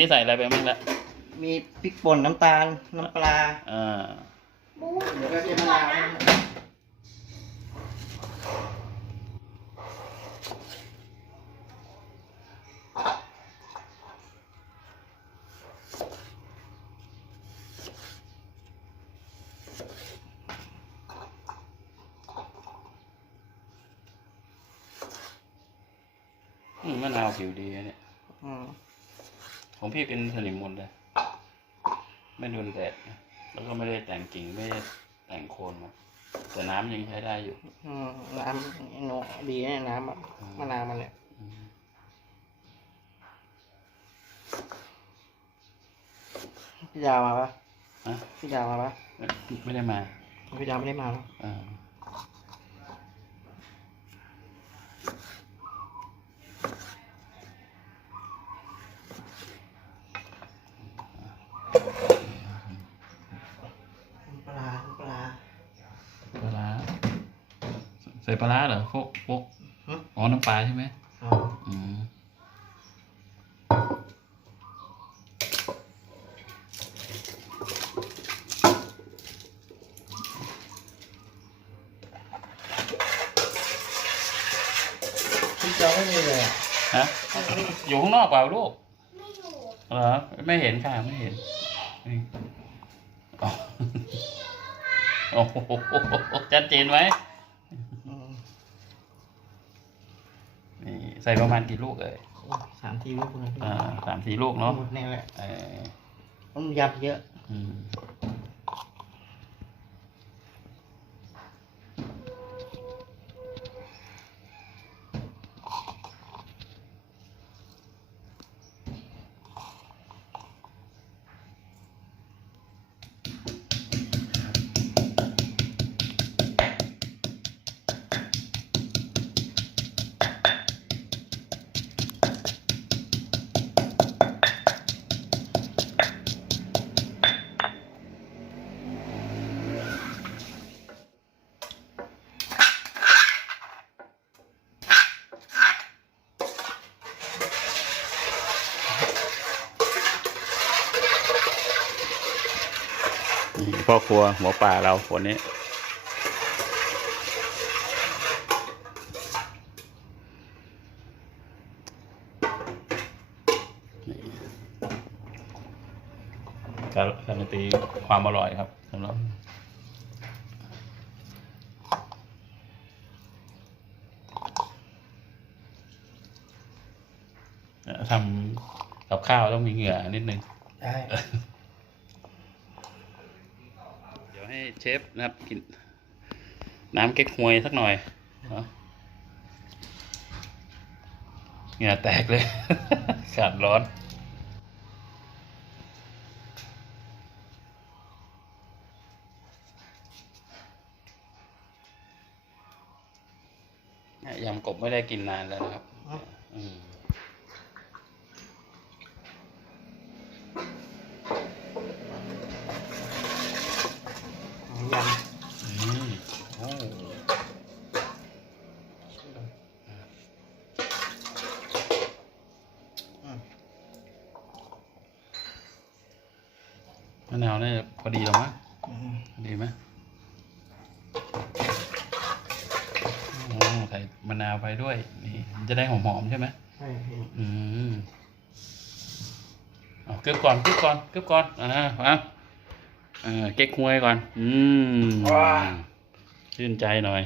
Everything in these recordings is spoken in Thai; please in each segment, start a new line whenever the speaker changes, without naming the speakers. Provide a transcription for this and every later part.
นี้ใส่อะไรไปบ้างละ
มีพริกป่นน้ำตาล น้ำปลา
อ่า
บู
เดี๋ยวก็จะมะนาว
อืมมะนาวผิวดีนะเนี่ย
อืม
ของพี่เป็นสนิมหมดเลย ไม่โดนแดดนะแล้วก็ไม่ได้แต่งกิ่งไม่ได้แต่งโคนมาแต่น้ำยังใช้ได้อยู่
อืมน้ำโนดีนะน้ำอะมะนาวมันเนี่ย
อืม
พี่ดาวมาปะ
อะ
พี่ดาวมาปะ
ไม่ได้มา
พี่ดาวไม่ได้มาหรอ
อ่า
น้ำปลาน้ำปลา
ปลาร้าใส่ปลาร้าเหรอพวกพวก
ฮะ
อ๋อ น้ำปลาใช่ไหม
อ๋อ
อืม
พี่จอไม่มีเลยอะ
ฮะ อยู่ข้างนอกเปล่าลูก
ไม่อยู่
เหรอ ไม่เห็นค่ะ ไม่เห็นนี่อ๋อ โอ้โหชัดเจนไหม
อืม
นี่ ใส่ประมาณกี่ลูกเอ่ย
โอ้ยสามทีลูกเลย
อ่าสามสี่ลูกเนาะ
หมดแน่แหละ
เออ
ต้องยัดเยอะ
อืม พ่อครัวหัวป่าเราคนนี้ การการันตีความอร่อยครับสำหรับเอ่อทำกับข้าวต้องมีเหงื่อนิดนึง
ได้
เดี๋ยวให้ เชฟนะครับกินน้ำเก๊กฮวยสักหน่อยเนาะเหงื่อแตกเลย ขาดร้อน ยำกบไม่ได้กินนานแล้วนะครับ อืม
ย
อืมโอ้ำ
อืม
มะ นาวเนี่ยพอดีแล้วมั้ง
อืม
พอดีไหมโอ้ใส่มะนาวไปด้วย นี่มันจะได้หอมๆใช่ไหม
ใช่พี่
อืมเอากึบก่อนกึบก่อนกึบก่อนอ่าเอาเออเก๊กฮวยก่อน อืมชื่นใจหน่อย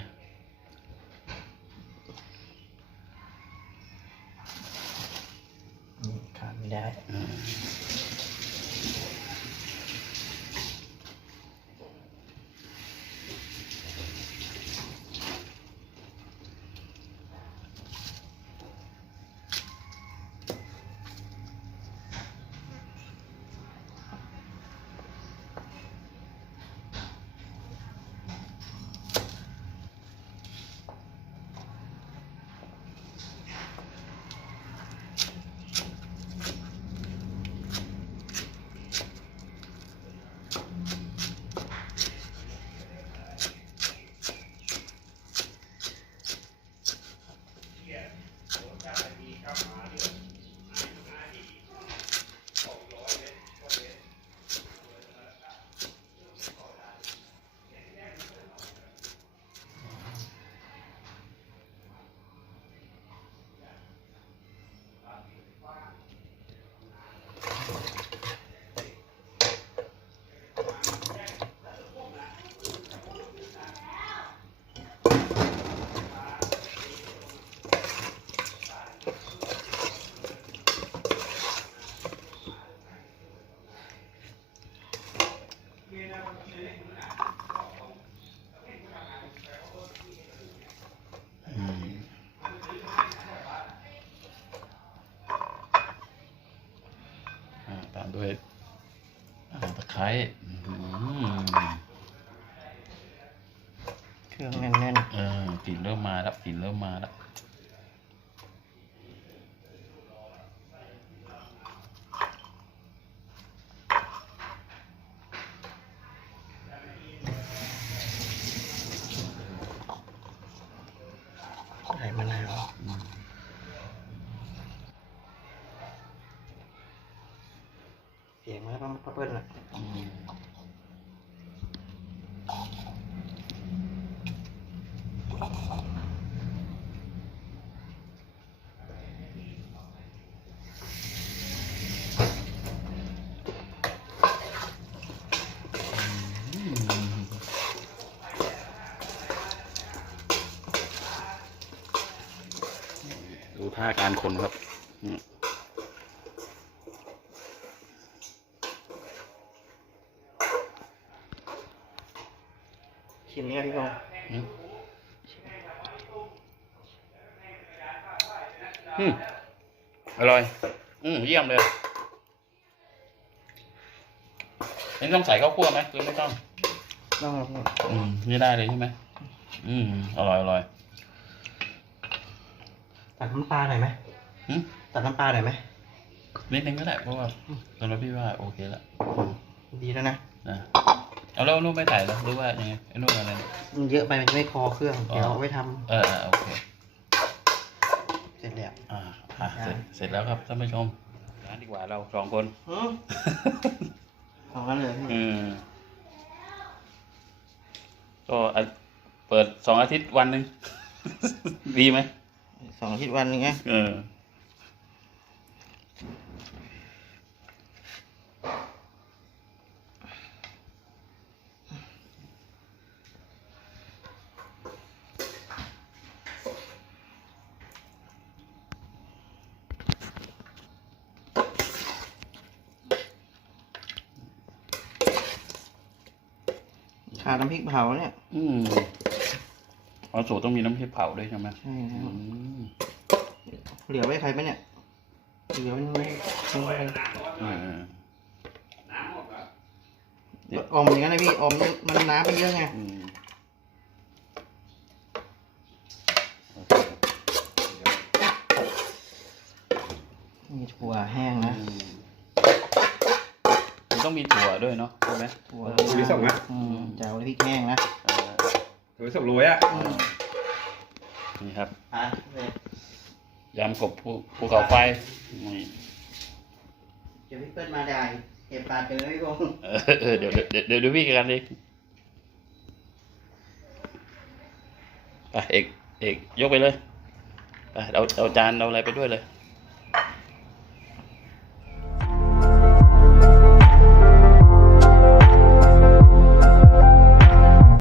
นี่ขาดไม่ได้
ด้วยตะ
ไคร้
เสี
ยงมันก็ต้องเปิ้ลอะ
ดูท่าการคนครับ อืม
ชิ้นนี้พี่กอง
อืมอืมอร่อย อืมเยี่ยมเลยนี่ต้องใส่ข้าวคั่วไหมหรือไม่ต้อง
ต้อง
อืมนี่ได้เลยใช่ไหมอืมอร่อยอร่อย
ตัดน้ำปลาหน่อยไหม
อืม
ตัดน้ำปลาหน่อยไหม
นิดนึงก็ได้เพราะว่าสำหรับพี่ว่าโอเคแล้วอืม
ดีแล้วนะ
นะ เอาแล้วนุ่มไม่ใส่แล้วหรือว่ายังไงไอ้นุ่มอะไรนะ
มันเยอะไปมันจะไม่พอเครื่อง
อ๋อ
เดี๋ยวเอาไว้ท
เออเออโอเคำ
เสร็จแล้ว
อ่าอะเสร็จเสร็จแล้วครับท่านผู้ชมร้านดีกว่าเราสองคน
หืมของกันเลยพี่
อืมก็อะเปิดสองอาทิตย์วันหนึ่ง ดีไหม
สองอาทิตย์วันหนึงไง
เออ
ขาดน้ำพริกเผาเนี่ย
อืมอ๋อสูตรต้องมีน้ำพริกเผาด้วยใช่ไหม
ใช่แล้
อื
ว
ม
เหลือไว้ใครปะเนี่ย เหลือไว้ไม่ไม่ไม่
อืมอืม
ออมอย่างนั้นเลยพี่ออมมันน้ำไปเยอะไง
อืมโอเค
มีถั่วแห้ง
อื
นะ
มมัน ต้องมีถั่วด้วยเนาะใช่ไหม
ถั่ว
ถั่วลิสงนะ
อืมจะเอาพริกแห้งนะ
เออ
ถือว่าสมรวยอะ
นี่ครับ
อะเลย
ยำกบภูภูเขาไฟนี่
เดี๋ยวพี่เปิ้ลมาได้เก็บปลาเจอพี่กง
เออเออเดี๋ยวเดี๋ยวเดี๋ยวเดี๋ยวพี่กันดิไปเอกเอกยกไปเลยไปเอาเอาจานเอาอะไรไปด้วยเลย